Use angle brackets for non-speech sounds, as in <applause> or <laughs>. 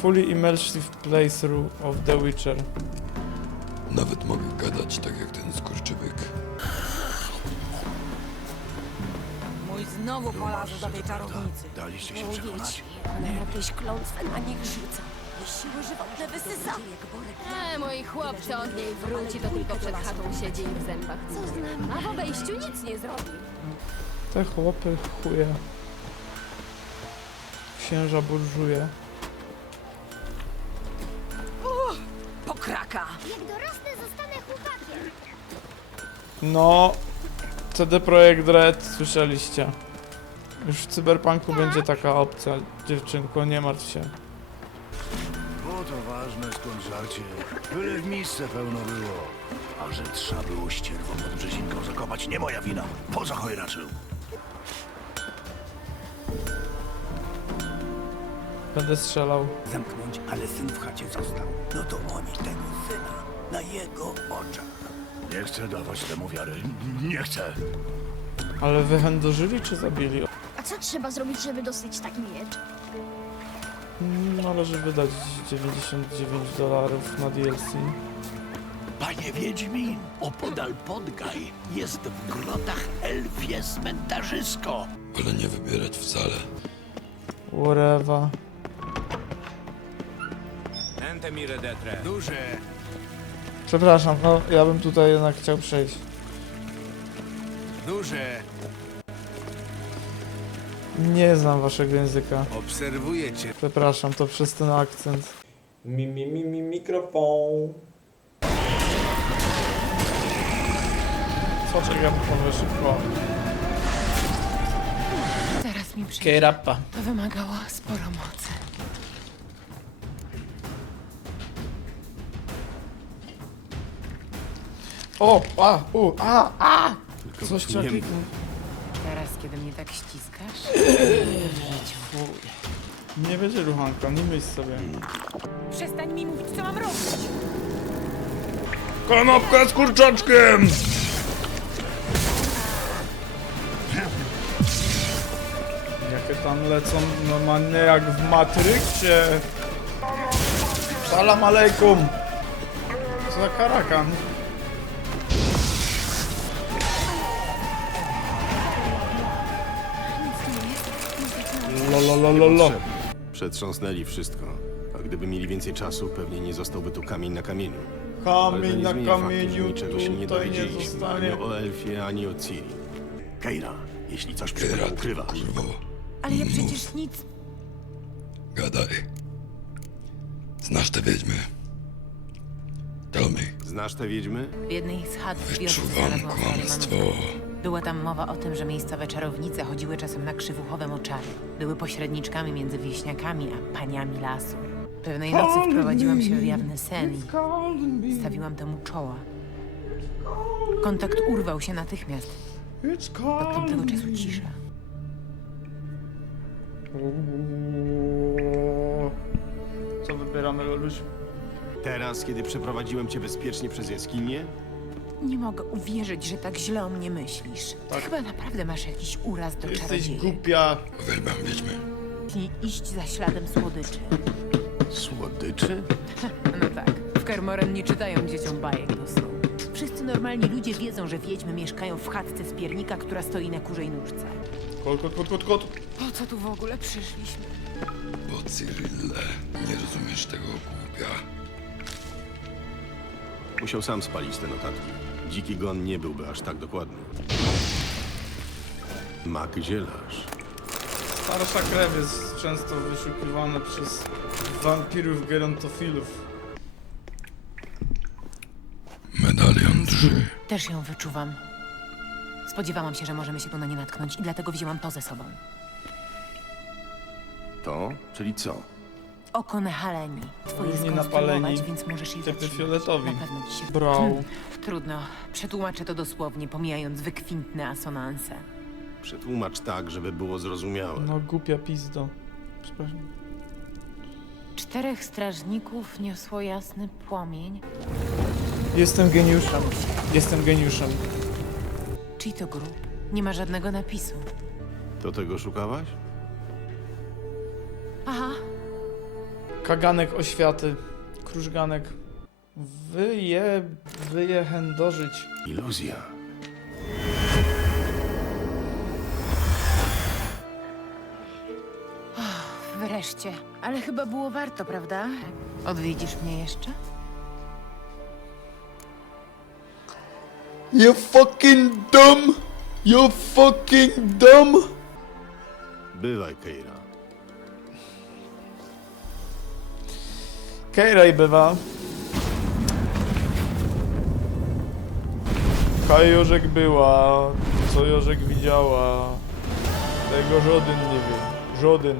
Fully immersive playthrough of The Witcher. Nawet mogę gadać tak jak ten skurczybyk. Mój znowu polarzy do tej czarownicy. Daliście się przekonać. jakieś klątwę na nich rzuca. Siły żywotne wysysa. E, mój chłopcze od niej wróci, to tylko przed chatą siedzi i w zębach. Co z nami? A w obejściu nic nie zrobi. Te chłopy chuje. Księża burżuje. Pokraka! Jak dorosnę, zostanę chłopakiem. No, CD Projekt Red, słyszeliście. Już w Cyberpunku będzie taka opcja, dziewczynko, nie martw się. Bo to ważne skąd żarcie. Byle w miejsce pełno było. A że trzeba było ścierwą pod brzezinką zakopać, nie moja wina. Poza chojraczył. Będę strzelał. zamknąć, ale syn w chacie został. No to oni tego syna na jego oczach. Nie chcę dawać temu wiary. Nie chcę. Ale wychędożyli czy zabili? A co trzeba zrobić, żeby dostać taki miecz? Mm, Należy wydać 99 dolarów na DLC. Panie Wiedźmin, opodal Podgaj jest w grotach elfie cmentarzysko. Ale nie wybierać wcale. Whatever. Duże. Przepraszam, no ja bym tutaj jednak chciał przejść. Duże. Nie znam waszego języka. Obserwuję cię. Przepraszam, to przez ten akcent. Mi, mi, mi, mi, mikrofon. Co czekam, pan szybko. Teraz mi przyjdzie. Kierapa. To wymagało sporo mocy. O, a, u, a, a! Coś trzeba nie kliknąć. Teraz, kiedy mnie tak ściskasz, <clears throat> Nie będzie ruchanka, nie myśl sobie. przestań mi mówić, co mam robić. Kanapka z kurczaczkiem! Jakie tam lecą normalnie jak w Matrixie. Salam alejkum. Co za karakan? Lololololo. Przetrząsnęli wszystko. A gdyby mieli więcej czasu, pewnie nie zostałby tu kamień na kamieniu. Ale to Kamień nie na zmienia faktu, że kamieniu niczego się nie tutaj nie dowiedzieliśmy. zostanie. Ani o Elfie, ani o Ciri. Keira, jeśli coś tym Kierat, ukrywasz, kurwo. Ale ja przecież nic... Gadaj. Znasz te wiedźmy? Tell me. Znasz te wiedźmy? W jednej z chat w wiosce Wyczuwam znalazłam stary kłamstwo. manuskrypt. Była tam mowa o tym, że miejscowe czarownice chodziły czasem na krzywuchowe moczary. Były pośredniczkami między wieśniakami a paniami lasu. Pewnej nocy wprowadziłam się w jawny sen i stawiłam temu czoła. Kontakt urwał się natychmiast. Od tamtego czasu cisza. Co wybieramy, Loluś? Teraz, kiedy przeprowadziłem cię bezpiecznie przez jaskinię? Nie mogę uwierzyć, że tak źle o mnie myślisz. Ty chyba naprawdę masz jakiś uraz do Jesteś głupia. Uwielbiam wiedźmy. I iść za śladem słodyczy. Słodyczy? <laughs> No tak, w Kermoren nie czytają dzieciom bajek do snu. Wszyscy normalni ludzie wiedzą, że wiedźmy mieszkają w chatce z piernika, która stoi na kurzej nóżce. Kot, kot, kot, kot, kot. Po co tu w ogóle przyszliśmy? Bo Cyrille, nie rozumiesz tego głupia. Musiał sam spalić te notatki. Dziki gon nie byłby aż tak dokładny. Mak zielarz. Starsza krew jest często wyszukiwana przez wampirów gerontofilów. Medalion 3. Też ją wyczuwam. Spodziewałam się, że możemy się tu na nie natknąć i dlatego wzięłam to ze sobą. To? Czyli co? Oko Nehaleni. Twoje Różni skonstruować, napaleni, więc możesz je typy zatrzymać. fioletowi. Na pewno ci się... Brał. Hmm, Trudno. Przetłumaczę to dosłownie, pomijając wykwintne asonanse. Przetłumacz tak, żeby było zrozumiałe. No głupia pizdo. Przepraszam. Czterech strażników niosło jasny płomień. Jestem geniuszem. Jestem geniuszem. Cheeto Group. Nie ma żadnego napisu. To tego szukałaś? Aha, Kaganek oświaty. Krużganek. Wyje... Wyje chędożyć. Iluzja. Wreszcie. Ale chyba było warto, prawda? Odwiedzisz mnie jeszcze? You fucking dumb! You fucking dumb! Bywaj, Keira. Kejraj bywa. Kaj Jorzek była, co Jorzek widziała. Tego żaden nie wie. Żaden.